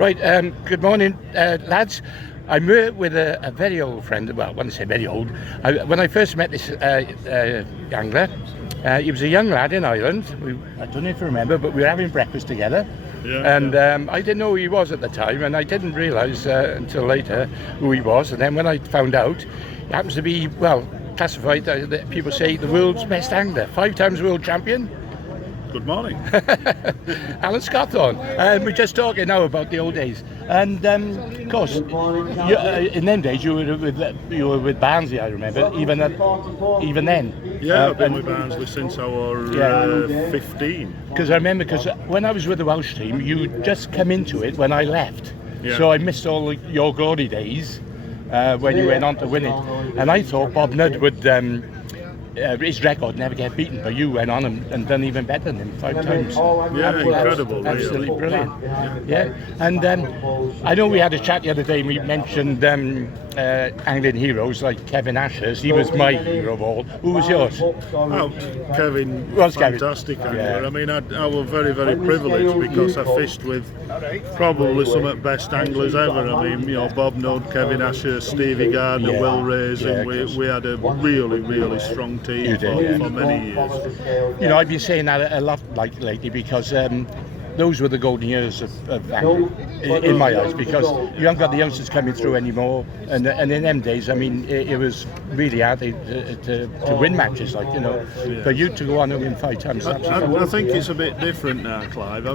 Right, good morning, lads. I'm with a very old friend. Well, when I say very old, when I first met this angler, he was a young lad in Ireland. I don't know if you remember, but we were having breakfast together. I didn't know who he was at the time, and I didn't realise until later who he was. And then when I found out, he happens to be, well, classified, that people say, the world's best angler, 5 times world champion. Good morning. Alan Scotthorne. We're just talking now about the old days, and of course, in them days you were with Barnsley. I remember, even then. Yeah, I've been with Barnsley since I was 15. Because I remember, when I was with the Welsh team, you just come into it when I left, so I missed all your glory days when you went on to win it, and I thought Bob Nudd would. His record never get beaten, but you went on and done even better than him 5 times. Yeah, incredible. Absolutely brilliant. Yeah, and I know we had a chat the other day and we mentioned angling heroes like Kevin Ashurst. He was my hero of all. Who was yours? Oh, Kevin was fantastic angler. Yeah. I mean, I was very, very privileged because I fished with probably some of the best anglers ever. I mean, Bob Nudd, Kevin Ashurst, Stevie Gardner, Will Rayes, and we had a really, really strong team for many years. I've been saying that a lot lately because those were the golden years of angling, in my eyes, because you haven't got the youngsters coming through anymore, and in them days, I mean, it was really hard to win matches, for you to go on and win 5 times. I think it's a bit different now, Clive. A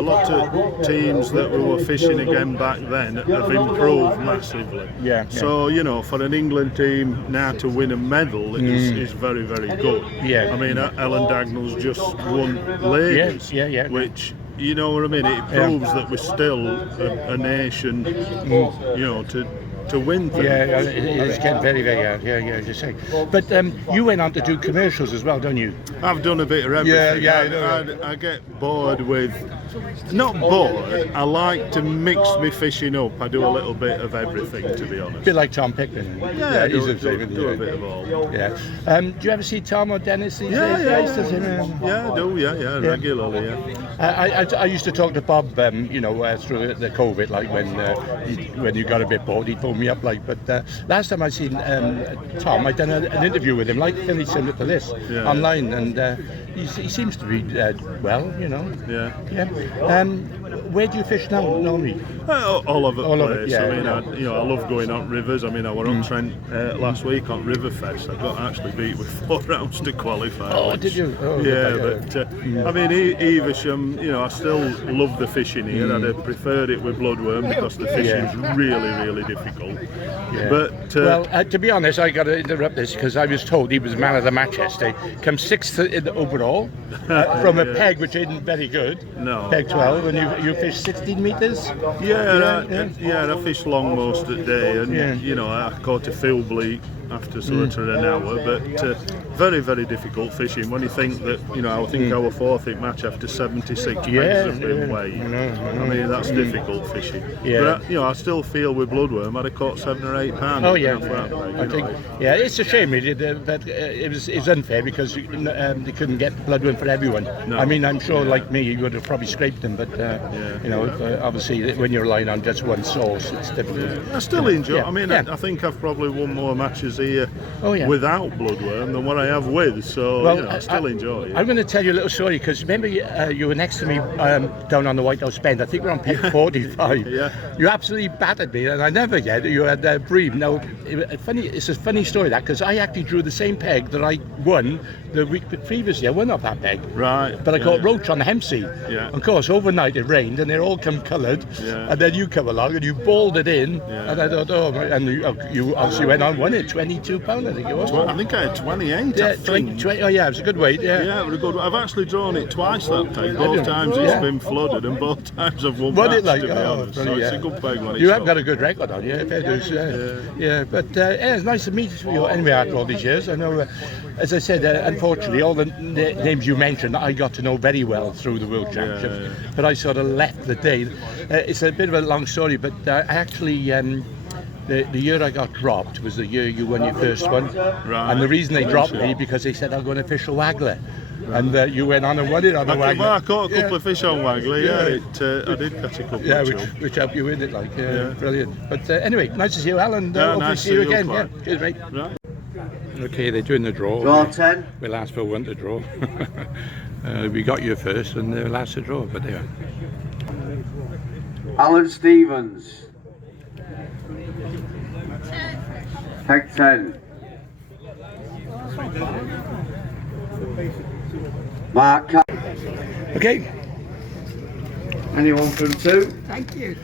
lot of teams that we were fishing again back then have improved massively. So, for an England team now to win a medal is very, very good. I mean, Alan Dagnall's just won ladies, which, you know what I mean? It proves that we're still a nation, to win things. It's getting very, very hard. As you say. But you went on to do commercials as well, don't you? I've done a bit of everything. I get bored with... Not bored, I like to mix my fishing up. I do a little bit of everything, to be honest. A bit like Tom Pickman. He's do a bit of all. Do you ever see Tom or Dennis these days? I do, regularly, I used to talk to Bob, through the COVID, when you got a bit bored, he'd pull me up, but last time I seen Tom, I'd done an interview with him, fairly similar to this, online, and he seems to be well, where do you fish now normally? All over the place. I mean, I love going on rivers. I mean, I were on Trent last week on Riverfest. I got actually beat with 4 rounds to qualify. Oh, did you? I mean, Evesham, I still love the fishing here. I'd have preferred it with bloodworm because the fishing is really, really difficult. But to be honest, I got to interrupt this because I was told he was man of the match yesterday. Come 6th in the overall from a peg which isn't very good. No. Peg 12, and you fished 16 metres. I fished long most of the day, and I caught a field bleak after sort of an hour, but very, very difficult fishing when you think that, I think our 4th match after 76 pegs have been weighed. I mean, that's difficult fishing. But I still feel with bloodworm I'd have caught 7 or 8 pounds. I think it's a shame really that it was unfair because they couldn't get bloodworm for everyone. I mean, I'm sure like me you would have probably scraped them, but obviously when you're relying on just one source, it's difficult. I still enjoy. I mean, I think I've probably won more matches here without bloodworm than what I have with, so I still enjoy it. I'm going to tell you a little story because remember you were next to me down on the White House Bend. I think we're on peg 45. You absolutely battered me, and I never forget you had bream. Now it's a funny story that because I actually drew the same peg that I won the week previously. I won off that peg, but I caught roach on the Hempsey. Of course, overnight it rained and they're all come coloured, and then you come along and you balled it in, and I thought, and you obviously went on, won it, 22 pound, I think it was. I think I had 28. Yeah, 20, it was a good weight. Yeah, it was a good. I've actually drawn it twice that time. Both times it's been flooded, and both times I've won match, to be honest. So it's a good peg when it's You have got a good record on you, fair dues. But it's nice to meet you anyway after all these years. I know, as I said, unfortunately, all the names you mentioned, I got to know very well through the World Championships. But I sort of left the day. It's a bit of a long story, but I actually. The year I got dropped was the year you won your first one, and the reason they dropped me because they said I'm going to fish a waggler. and you went on and won it on the Wagler. I caught a couple of fish on Wagler, I did catch a couple of chub. which helped you win it, like, brilliant. But anyway, nice to see you, Alan, and hopefully nice see you again. Clive. Cheers, mate. Right. Okay, they're doing the draw. Draw 10. We'll ask for one to draw. We got you first, and they'll ask to draw, but there. Alan Stevens. Peg 10. Mark. Okay. Anyone from 2? Thank you.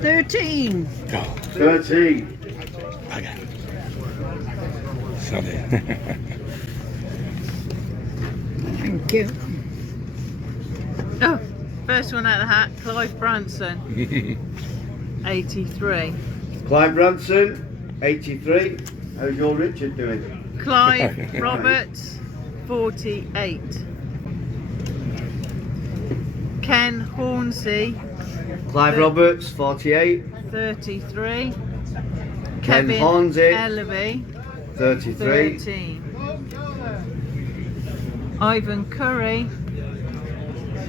$13. Go. 13. Okay. Sorry. Thank you. Oh, first one out of the hat, Clive Branson, 83. Clive Branson, 83. How's your Richard doing? Clive Roberts, 48. Ken Hornsey, Clive Roberts, 48. 33. Ken Kevin Hornsey, Ellaby, 33. 13. Ivan Curry,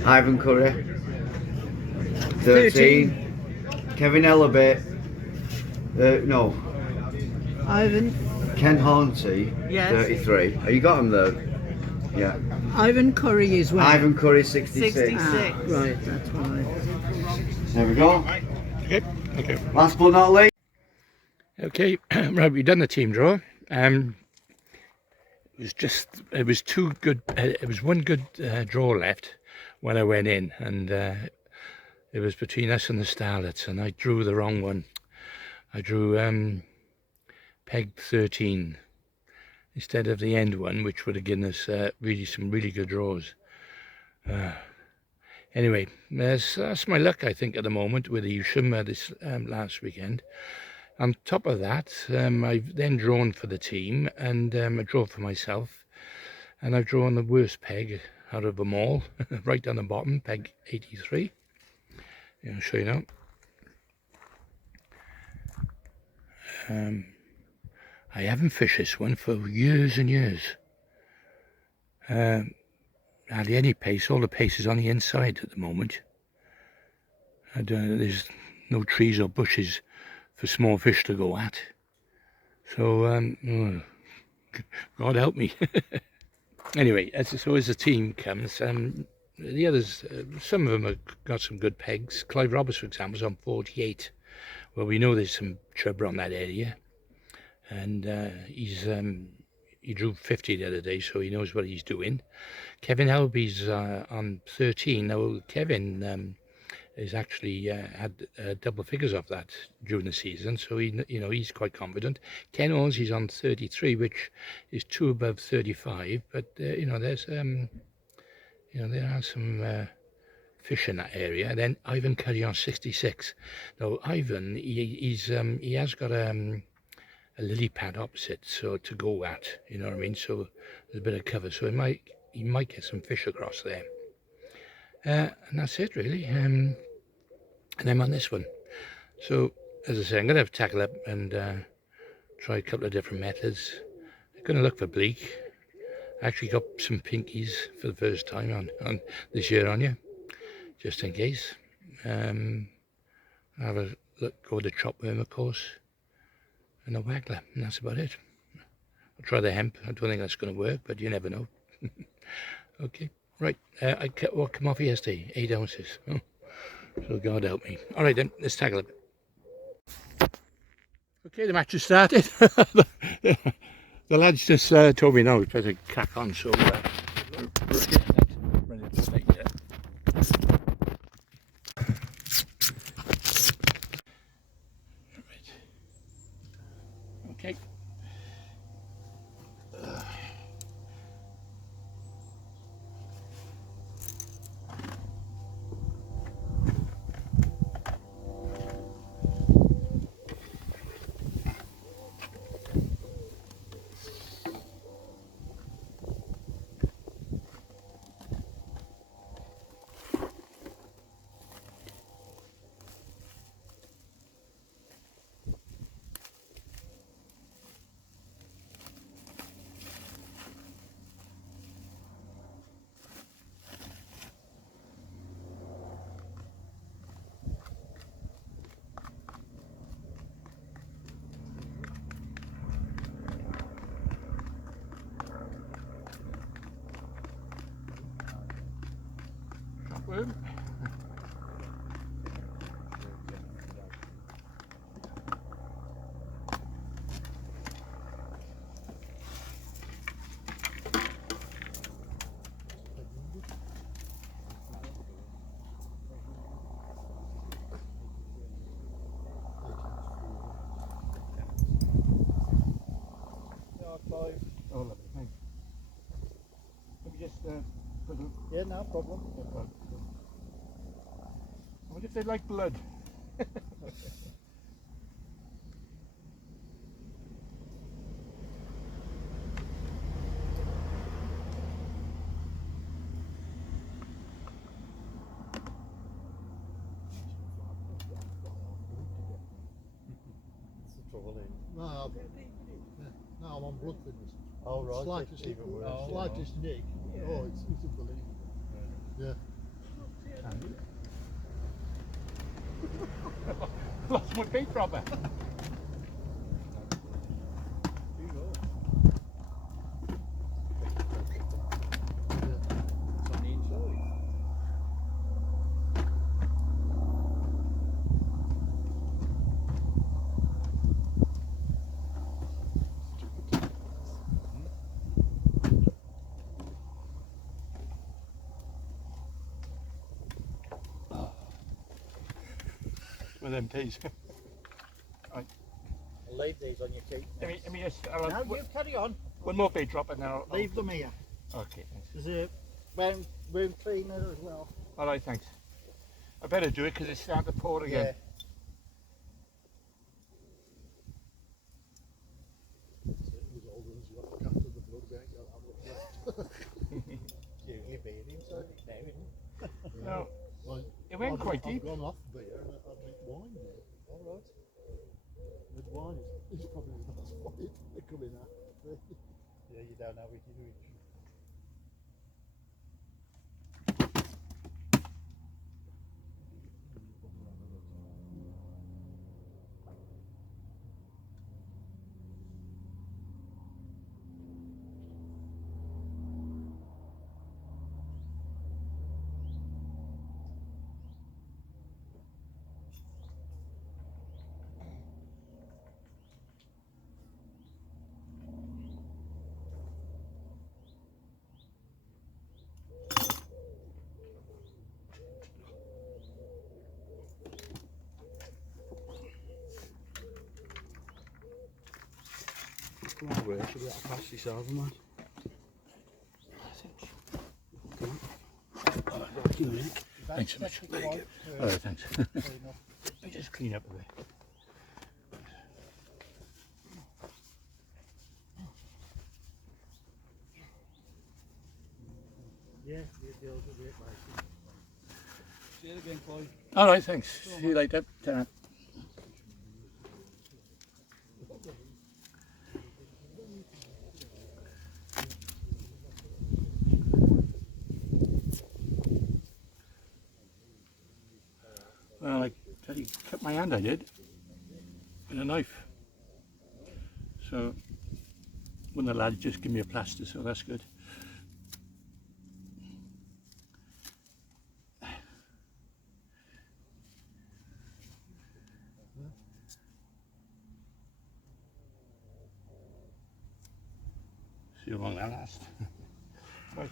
Ivan Curry, 13. Kevin Ellaby, no. Ivan Ken Hornsey, Yes. 33. Have you got him though? Yeah. Ivan Curry as well. Ivan Curry, 66. 66. Right, that's why. There we go. Okay. Okay. Last but not least. Okay. Right, we've done the team draw. It was two good. It was one good draw left when I went in, and it was between us and the Starlets, and I drew the wrong one. I drew peg 13 instead of the end one, which would have given us some really good draws. Anyway, that's my luck, I think, at the moment with the Evesham this last weekend. On top of that, I've then drawn for the team, and I draw for myself, and I've drawn the worst peg out of them all, right down the bottom, peg 83. I'll show you now. I haven't fished this one for years and years. Hardly any pace. All the pace is on the inside at the moment. There's no trees or bushes for small fish to go at. So, God help me. Anyway, as the team comes, the others, some of them have got some good pegs. Clive Roberts, for example, is on 48. Well, we know there's some trouble on that area, and he drew 50 the other day, so he knows what he's doing. Kevin Elby's on 13. Now, Kevin has actually had double figures of that during the season, so he's quite confident. Ken Owens, he's on 33, which is 2 above 35, but there's there are some fish in that area. And then Ivan Curry on 66. Now Ivan, he has got a lily pad opposite, so to go at, you know what I mean. So there's a bit of cover, so he might get some fish across there. And that's it really. And I'm on this one. So as I say, I'm going to have to tackle up and try a couple of different methods. I'm going to look for bleak. I actually got some pinkies for the first time on this year on you, just in case. I'll have a look, go with the chopworm, of course, and a waggler, and that's about it. I'll try the hemp. I don't think that's going to work, but you never know. Okay, right. I come off yesterday, 8 ounces. Oh, so God help me. All right then, let's tackle it. Okay, the match has started. The lads just told me now we better crack on, so ready to stay there. Right. Okay. Oh, lovely, thanks. Let me just put them. Yeah, no problem. I wonder if they like blood. That's the trouble, is No, no, I'm on blood thinners. Oh, right. Slightest, Even worse. slightest nick. Oh, it's unbelievable. Yeah. Lost my bait dropper. It's on the inside. One of them days. I'll leave these on your keep. Let me just. No, you carry on. One more bait drop and then I'll. Leave them here. Okay, thanks. There's a room cleaner as well. All right, thanks. I better do it because it's starting to pour again. Yeah. With all those, you have to cut to the blood, you ain't got that much left. Usually beer inside it now, isn't it? No, Well, it went quite I've deep. gone off beer and I drink wine now. All right. With wine, it's probably the best wine they're coming out. Yeah, you don't know which is which. Come on, where should we have to pass this over, man? Back in a minute. Thanks so much. There you go. All right, thanks. Let me just clean up a bit. Yeah, you deal with it, mate. See you again, Clive. All right, thanks. See you later. Ta-ra. Well, I tell you, cut my hand, I did, with a knife. So, one of the lads just give me a plaster, so that's good. See how long that lasts. Right.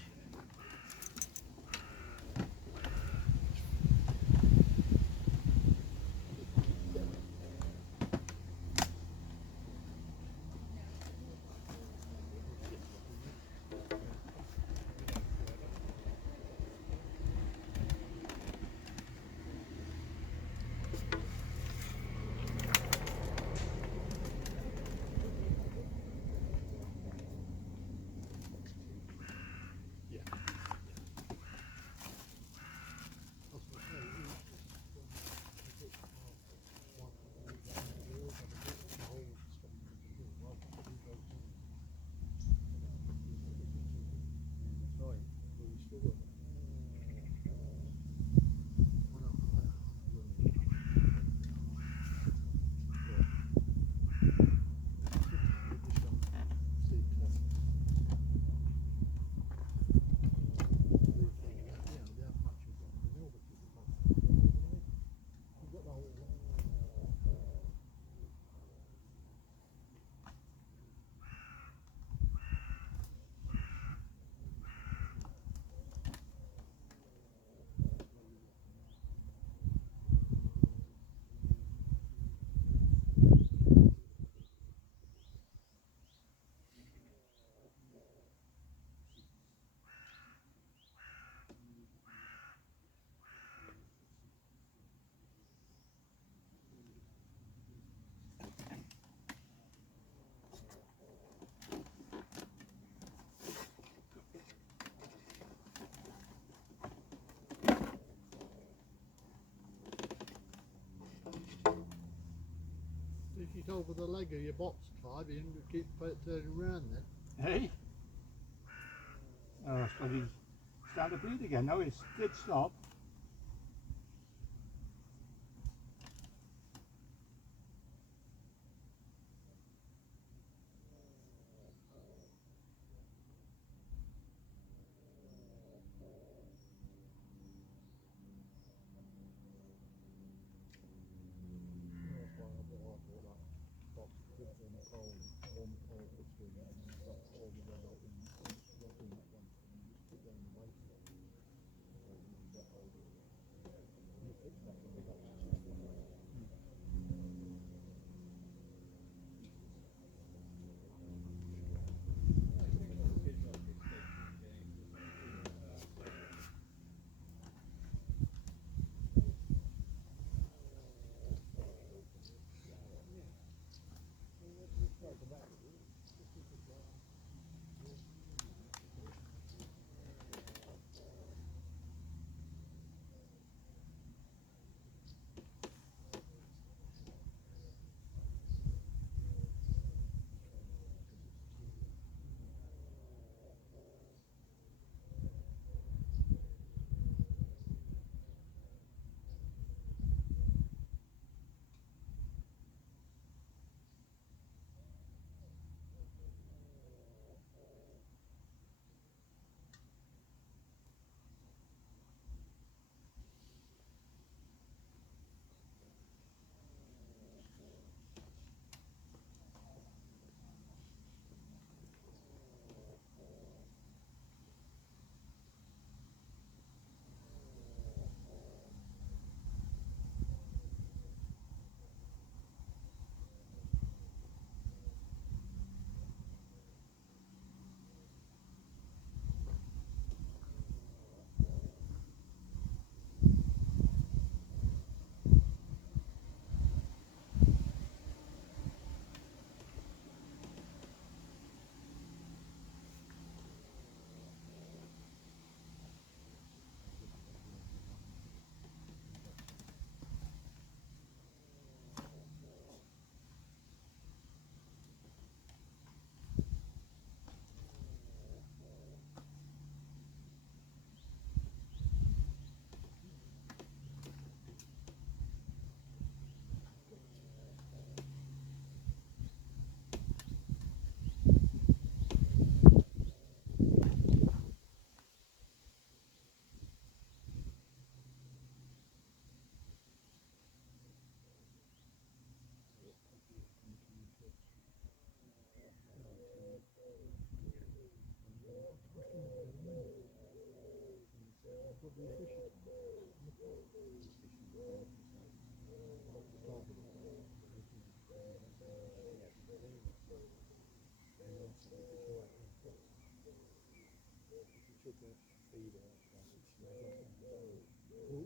over the leg of your box, Clive. You keep turning round then. Hey? Oh, but he's starting to bleed again. No, it did stop. That's why I bought that box of crisps on the pole, warm the pole puts in it, and then got all the red up and got in that one, and just put down the waste. So you can get hold of it. You fix that with the box of chips.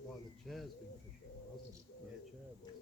Why the chair's been fishing, hasn't it? Yeah, the chair was.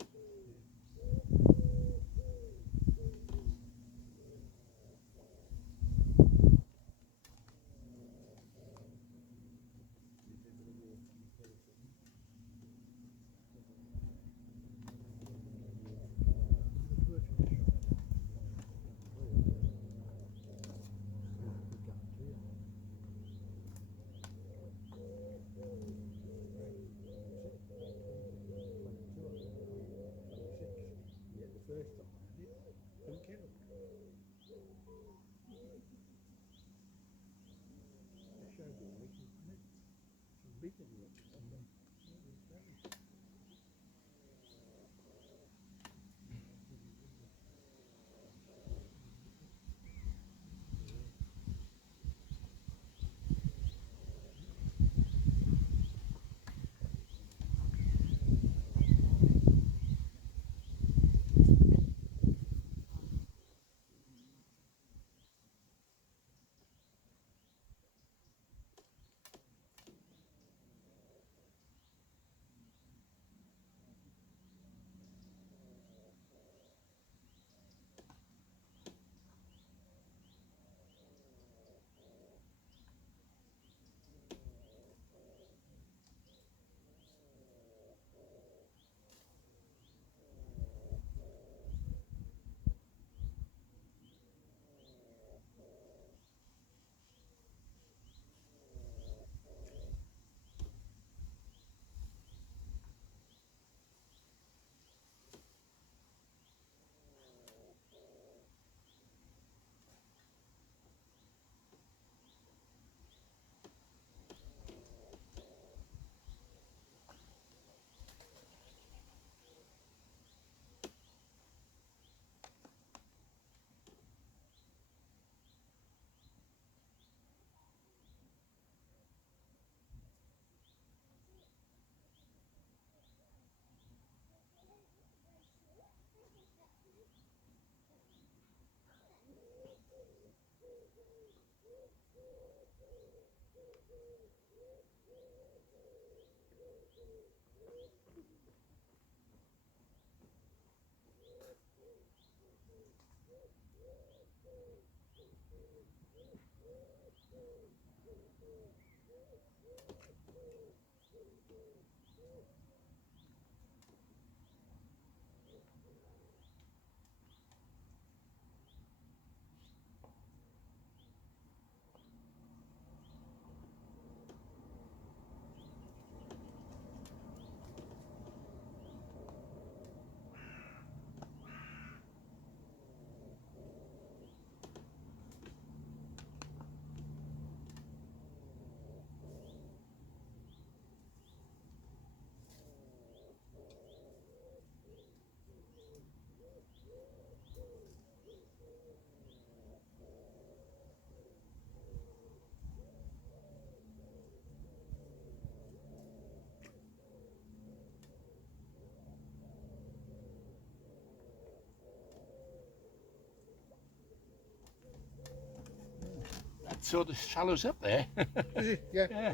sort of shallows up there. Is it? Yeah, yeah.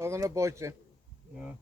Oh, they're not biting. No.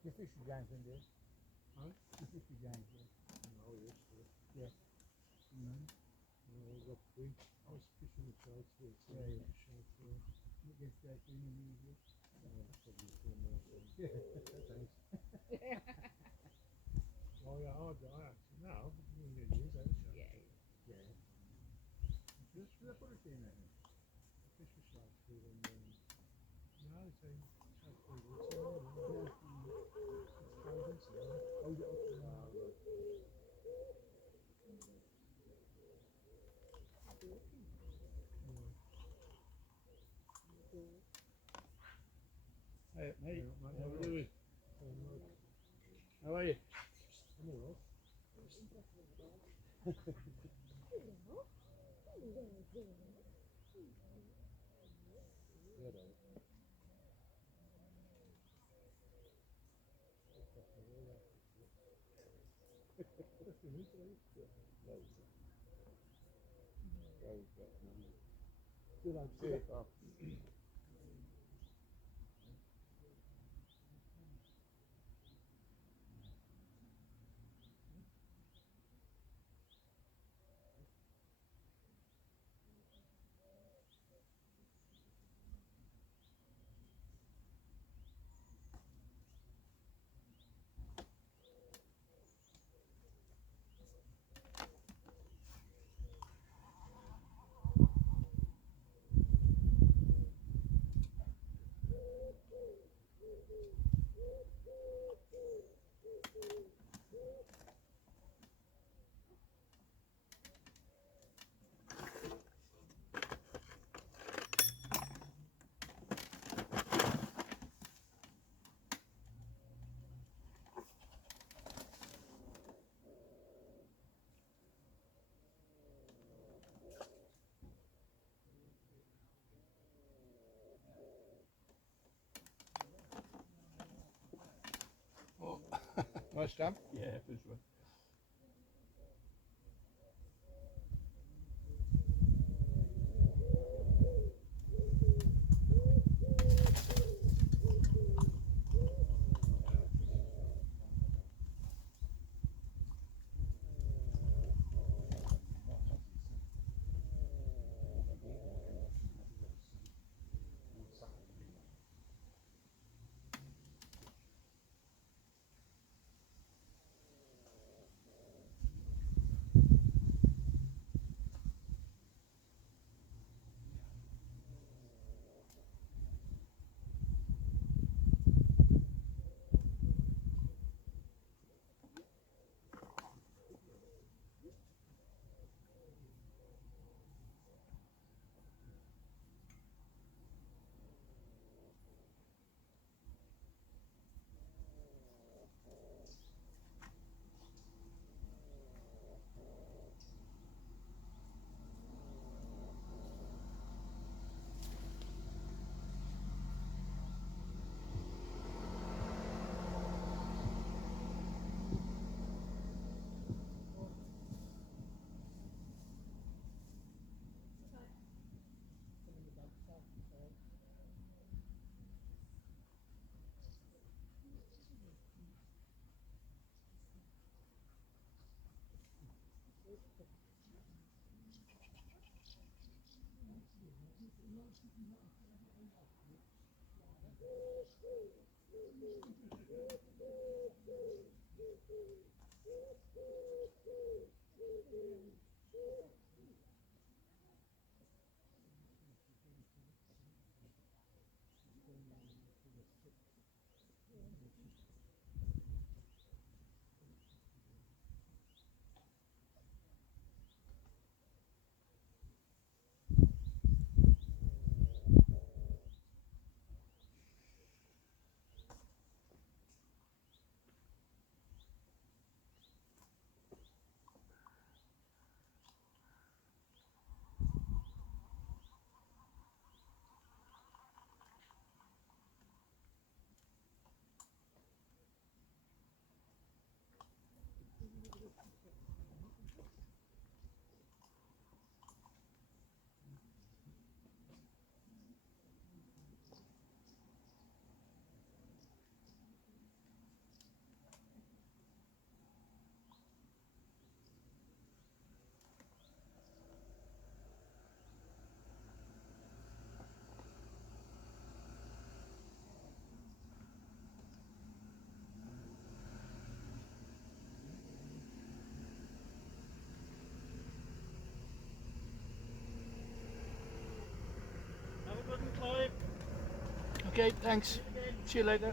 You fish the gangs in there? Huh? You fish the gangs there? Oh, yes, Yeah. I was fishing the sharks here, so Yeah, yeah. sharks You get that in the media. probably feel more so. Yeah, thanks. Oh yeah, I actually, no, we can use that shark. Yeah. Just put it in there. Fish for sharks food and no, it's a shark food, it's frozen, so Oh, yeah, okay. Hey, mate. yeah, How are you? so, How are you? I'm alright. Nice job. Yeah, for sure. Have a good one, Clive. Okay, thanks. See you later.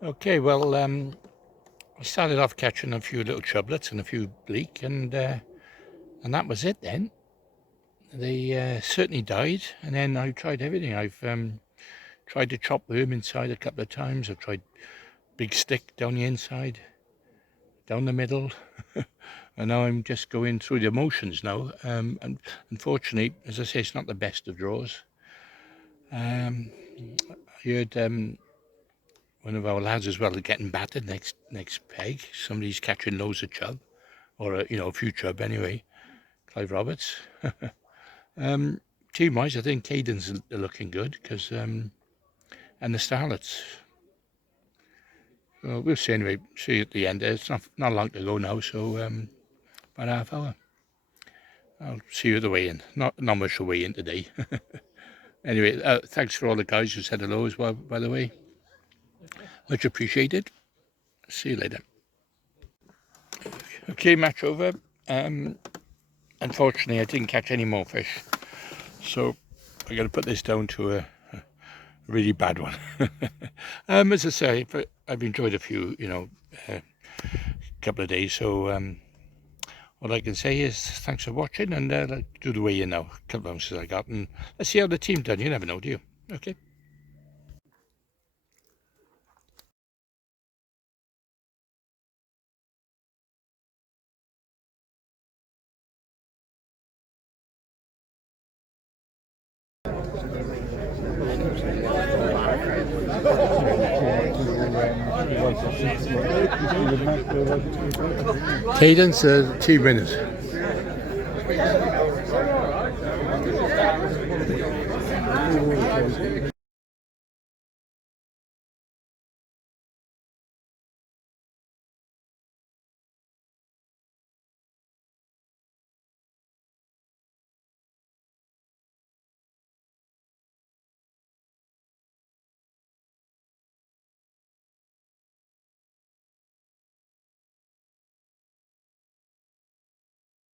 Okay, well, I started off catching a few little chublets and a few bleak, and that was it then. They certainly died, and then I tried everything. I've tried to chop worm inside a couple of times. I've tried big stick down the inside, down the middle, and now I'm just going through the motions now. And unfortunately, as I say, it's not the best of draws. I heard one of our lads as well getting battered next peg. Somebody's catching loads of chub, or a few chub anyway. Clive Roberts. Team-wise, I think Caden's are looking good because and the Starlets. So we'll see anyway. See at the end. It's not long to go now, so about half hour. I'll see you at the weigh-in. Not much to weigh in today. Anyway, thanks for all the guys who said hello as well. By the way, much appreciated. See you later. Okay, match over. Unfortunately, I didn't catch any more fish, so I got to put this down to a really bad one. As I say, but I've enjoyed a few, couple of days. So all I can say is thanks for watching, and do the way now. A couple of ounces I got, and let's see how the team done. You never know, do you? Okay. Cadence, 2 minutes.